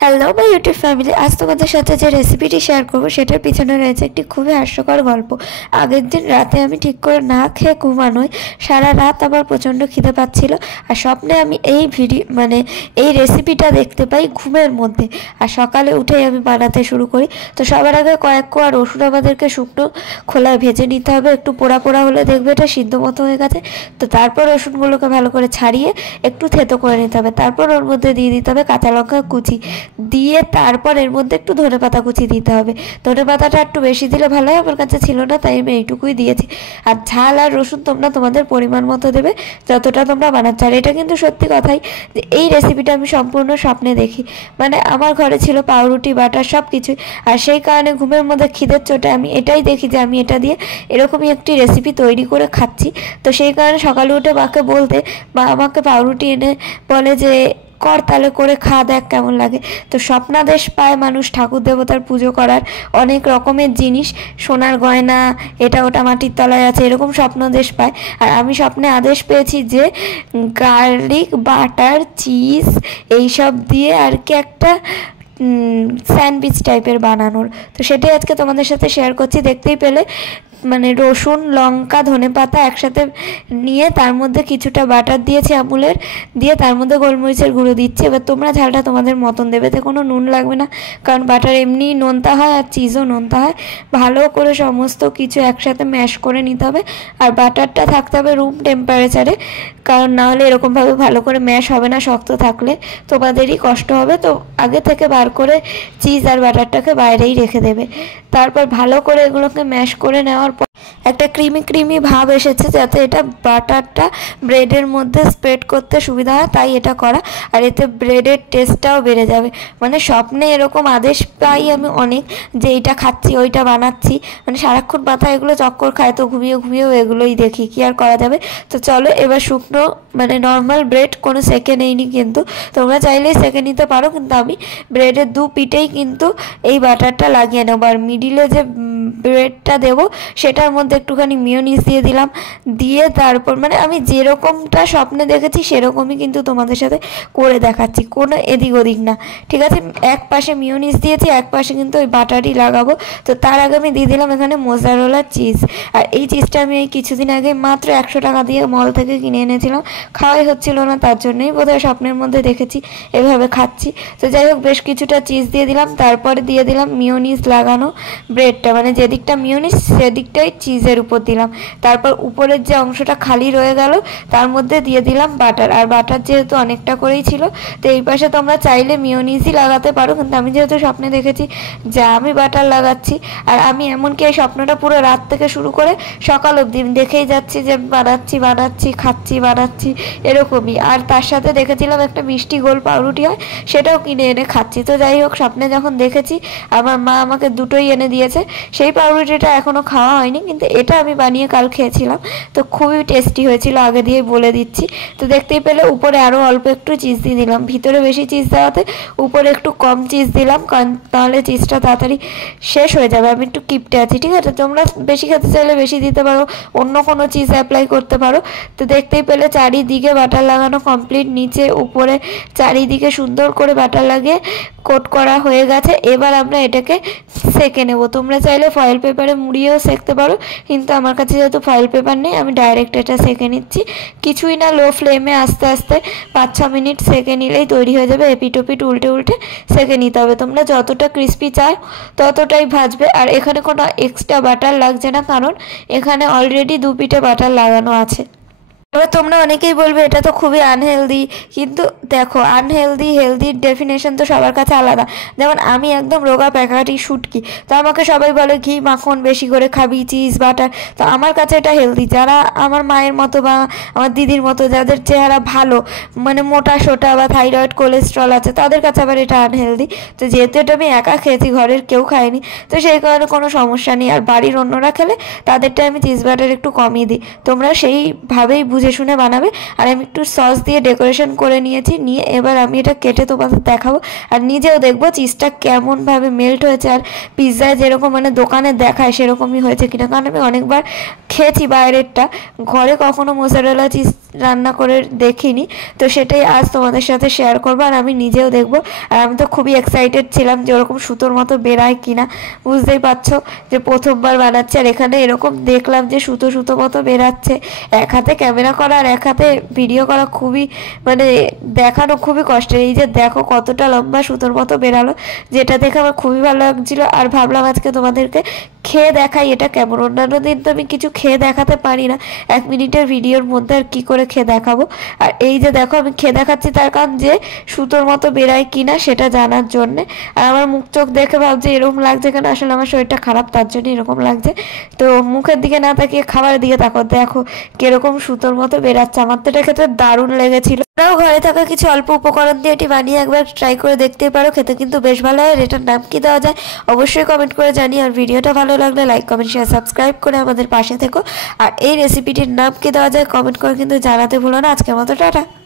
Hello my YouTube family, আজ তোমাদের সাথে যে রেসিপিটি শেয়ার করবো সেটার পিছনে রয়েছে একটি খুবই হাস্যকর গল্প। আগের দিন রাতে আমি ঠিক করে না খেয়ে ঘুমানোয় সারা রাত আমার প্রচণ্ড খিদে পাচ্ছিল, আর স্বপ্নে আমি এই রেসিপিটা দেখতে পাই ঘুমের মধ্যে। আর সকালে উঠেই আমি বানাতে শুরু করি। তো সবার আগে কয়েক কোয়া রসুন আমাদেরকে শুকনো খোলায় ভেজে নিতে হবে। একটু পোড়া পোড়া হলে দেখবে এটা সিদ্ধ মতো হয়ে গেছে। তো তারপর রসুনগুলোকে ভালো করে ছাড়িয়ে একটু থেতো করে নিতে হবে। তারপর ওর মধ্যে দিয়ে দিতে হবে কাঁচা লঙ্কা কুচি, দিয়ে তারপর এর মধ্যে একটু ধনেপাতা কুচি দিতে হবে। ধনেপাতাটা একটু বেশি দিলে ভালো হয়, আমার কাছে ছিল না তাই আমি এইটুকুই দিয়েছি। আর ঝাল আর রসুন তোমরা তোমাদের পরিমাণ মতো দেবে, যতটা তোমরা বানাচ্ছ। আর এটা কিন্তু সত্যি কথাই যে এই রেসিপিটা আমি সম্পূর্ণ স্বপ্নে দেখি। আমার ঘরে ছিল পাউরুটি বাটার সব কিছুই, আর সেই কারণে ঘুমের মধ্যে খিদের চোটে আমি এটাই দেখি যে আমি এটা দিয়ে এরকমই একটি রেসিপি তৈরি করে খাচ্ছি। তো সেই কারণে সকালে উঠে মাকে বলতে, মা আমাকে পাউরুটি এনে বলে যে কর তাহলে করে খা, দেখ কেমন লাগে। তো স্বপ্নাদেশ পায় মানুষ ঠাকুর দেবতার পুজো করার, অনেক রকমের জিনিস, সোনার গয়না, এটা ওটা মাটির তলায় আছে, এরকম স্বপ্নাদেশ পায়। আর আমি স্বপ্নে আদেশ পেয়েছি যে গার্লিক বাটার চিজ এইসব দিয়ে আর কি একটা স্যান্ডউইচ টাইপের বানানোর। তো সেটাই আজকে তোমাদের সাথে শেয়ার করছি। দেখতেই পেলে রসুন লঙ্কা ধনেপাতা একসাথে নিয়ে তার মধ্যে কিছুটা বাটার দিয়েছি আমুলের, দিয়ে তার মধ্যে গোলমরিচের গুঁড়ো দিচ্ছি। এবার তোমরা ঝালটা তোমাদের মতন দেবে, তো কোনো নুন লাগবে না, কারণ বাটার এমনি নোনতা হয় আর চিজও নোনতা হয়। ভালো করে সমস্ত কিছু একসাথে ম্যাশ করে নিতে হবে। আর বাটারটা থাকতে হবে রুম টেম্পারেচারে, কারণ নাহলে এরকমভাবে ভালো করে ম্যাশ হবে না, শক্ত থাকলে তোমাদেরই কষ্ট হবে। তো আগে থেকে বার করে চিজ আর বাটারটাকে বাইরেই রেখে দেবে। তারপর ভালো করে এগুলোকে ম্যাশ করে নেওয়ার পর একটা ক্রিমি ক্রিমি ভাব এসেছে, যাতে এটা বাটারটা ব্রেডের মধ্যে স্প্রেড করতে সুবিধা হয়, তাই এটা করা। আর এতে ব্রেডের টেস্টটাও বেড়ে যাবে। স্বপ্নে এরকম আদেশ পাই আমি অনেক, যে এইটা খাচ্ছি ওইটা বানাচ্ছি, সারাক্ষণ মাথায় এগুলো চক্কর খায়। তো ঘুমিয়ে ঘুমিয়েও এগুলোই দেখি, কি আর করা যাবে। তো চলো এবার শুকনো নর্মাল ব্রেড, কোনো সেকে নেইনি, কিন্তু তোমরা চাইলেই সেকে নিতে পারো, কিন্তু আমি ব্রেডের দু পিঠেই কিন্তু এই বাটারটা লাগিয়ে নেবো। আর মিডিলে যে ব্রেডটা দেবো সেটার মধ্যে একটুখানি মিয়োনিজ দিয়ে দিলাম, দিয়ে তারপর আমি যেরকমটা স্বপ্নে দেখেছি সেরকমই কিন্তু তোমাদের সাথে করে দেখাচ্ছি, কোনো এদিক ওদিক না, ঠিক আছে। এক পাশে মিয়োনিজ দিয়েছি, এক পাশে কিন্তু ওই বাটারই লাগাবো। তো তার আগে আমি দিয়ে দিলাম এখানে মোজারেলা চিজ। আর এই চিজটা আমি এই কিছুদিন আগে মাত্র 100 টাকা দিয়ে মল থেকে কিনে এনেছিলাম, খাওয়াই হচ্ছিল না, তার জন্যই বোধহয় স্বপ্নের মধ্যে দেখেছি এভাবে খাচ্ছি। তো যাই হোক, বেশ কিছুটা চিজ দিয়ে দিলাম, তারপরে দিয়ে দিলাম মিয়োনিজ লাগানো ব্রেডটা, যেদিকটা মিয়োনিজ সেদিকটাই চিজের উপর দিলাম। তারপর উপরের যে অংশটা খালি রয়ে গেল তার মধ্যে দিয়ে দিলাম বাটার। আর বাটার যেহেতু অনেকটা করেই ছিল, তো এই পাশে তোমরা চাইলে মিয়োনিজই লাগাতে পারো, কিন্তু আমি যেহেতু স্বপ্নে দেখেছি যে আমি বাটার লাগাচ্ছি। আর আমি এমনকি এই স্বপ্নটা পুরো রাত থেকে শুরু করে সকাল অবধি দেখেই যাচ্ছি যে বানাচ্ছি বানাচ্ছি খাচ্ছি বানাচ্ছি এরকমই। আর তার সাথে দেখেছিলাম একটা মিষ্টি গোল পাউরুটি হয়, সেটাও কিনে এনে খাচ্ছি। তো যাই হোক, স্বপ্নে যখন দেখেছি আমার মা আমাকে দুটোই এনে দিয়েছে। সেই পাউরুটিটা এখনও খাওয়া হয়নি, কিন্তু এটা আমি বানিয়ে কাল খেয়েছিলাম, তো খুবই টেস্টি হয়েছিল, আগে দিয়ে বলে দিচ্ছি। তো দেখতেই পেলে উপরে আরও অল্প একটু চিজ দিয়ে দিলাম, ভিতরে বেশি চিজ দেওয়াতে উপরে একটু কম চিজ দিলাম, কারণ তাহলে চিজটা তাড়াতাড়ি শেষ হয়ে যাবে। আমি একটু কিপটে আছি, ঠিক আছে। তোমরা বেশি খেতে চাইলে বেশি দিতে পারো, অন্য কোনো চিজ অ্যাপ্লাই করতে পারো। তো দেখতেই পেলে চারিদিকে বাটার লাগানো কমপ্লিট, নিচে উপরে চারিদিকে সুন্দর করে বাটার লাগিয়ে কোট করা হয়ে গেছে। এবার আমরা এটাকে সেকে নেব। তোমরা চাইলে ফয়েল পেপারে মুড়িয়েও সেকতে পারো, কিন্তু আমার কাছে যেহেতু ফয়েল পেপার নেই, আমি ডাইরেক্ট এটা সেকে নিচ্ছি। কিছুই না, লো ফ্লেমে আস্তে আস্তে 5-6 মিনিট সেকে নিলেই তৈরি হয়ে যাবে। এপিট ওপিট উল্টে উল্টে সেকে নিতে হবে। তোমরা যতটা ক্রিস্পি চাও ততটাই ভাজবে। আর এখানে কোনো এক্সট্রা বাটার লাগছে না, কারণ এখানে অলরেডি 2 পিঠে বাটার লাগানো আছে। এবার তোমরা অনেকেই বলবে এটা তো খুবই আনহেলদি, কিন্তু দেখো আনহেলদি হেলদির ডেফিনেশন তো সবার কাছে আলাদা। যেমন আমি একদম রোগা প্যাকাটি শুটকি, তো আমাকে সবাই বলে ঘি মাখন বেশি করে খাবি, চিজ বাটার। তো আমার কাছে এটা হেলদি। যারা আমার মায়ের মতো বা আমার দিদির মতো, যাদের চেহারা ভালো, মোটা সোটা বা থাইরয়েড কোলেস্ট্রল আছে, তাদের কাছে আবার এটা আনহেলদি। তো যেহেতু এটা আমি একা খেয়েছি, ঘরের কেউ খায়নি, তো সেই কারণে কোনো সমস্যা নেই। আর বাড়ির অন্যরা খেলে তাদেরটা আমি চিজ বাটার একটু কমিয়ে দিই। তোমরা সেইভাবেই বুঝে শুনে বানাবে। আর আমি একটু সস দিয়ে ডেকোরেশন করে নিয়েছি, নিয়ে এবার আমি এটা কেটে তোমাদের দেখাবো আর নিজেও দেখবো চিজটা কেমনভাবে মেল্ট হয়েছে আর পিৎজায় যেরকম মানে দোকানে দেখায় সেরকমই হয়েছে কিনা। কারণ আমি অনেকবার খেয়েছি বাইরেরটা, ঘরে কখনো মোজারেলা চিজ রান্না করে দেখিনি, তো সেটাই আজ তোমাদের সাথে শেয়ার করবো আর আমি নিজেও দেখবো। আর আমি তো খুবই এক্সাইটেড ছিলাম যে ওরকম সুতোর মতো বেরায় কিনা, বুঝতেই পারছো যে প্রথমবার বানাচ্ছি। আর এখানে এরকম দেখলাম যে সুতো সুতো মতো বেরাচ্ছে, এক হাতে ক্যামেরা করা আর এক হাতে ভিডিও করা খুবই মানে দেখানো খুবই কষ্টের। এই যে দেখো কতটা লম্বা সুতোর মতো বেরালো, যেটা দেখে আমার খুবই ভালো লাগছিলো। আর ভাবলাম আজকে তোমাদেরকে খেয়ে দেখাই এটা কেমন। অন্যান্য দিন তো আমি কিছু খেয়ে দেখাতে পারি না, 1 মিনিটের ভিডিওর মধ্যে আর কি করে খেয়ে দেখাবো। আর এই যে দেখো আমি খেয়ে দেখাচ্ছি তার কারণ যে সুতোর মতো বেরায় কিনা সেটা জানার জন্যে। আর আমার মুখ চোখ দেখে ভাবছে এরকম লাগছে কেন, আসলে আমার শরীরটা খারাপ তার জন্য এরকম লাগছে। তো মুখের দিকে না তাকিয়ে খাবারের দিকে তাকো, দেখো কিরকম সুতোর মতো বেরাচ্ছে। আমার তো এটা খেতে দারুণ লেগেছিল। তাও ঘরে থাকা কিছু অল্প উপকরণ দিয়ে এটি বানিয়ে একবার ট্রাই করে দেখতেই পারো, খেতে কিন্তু বেশ ভালো হয়। এটার নাম কি দেওয়া যায় অবশ্যই কমেন্ট করে জানিয়ে। আর ভিডিওটা ভালো লাগলে লাইক কমেন্ট শেয়ার সাবস্ক্রাইব করে আমাদের পাশে থেকো। আর এই রেসিপিটির নাম কি দেওয়া যায় কমেন্ট করে কিন্তু জানাতে ভুলো না। আজকের মতো টাটা।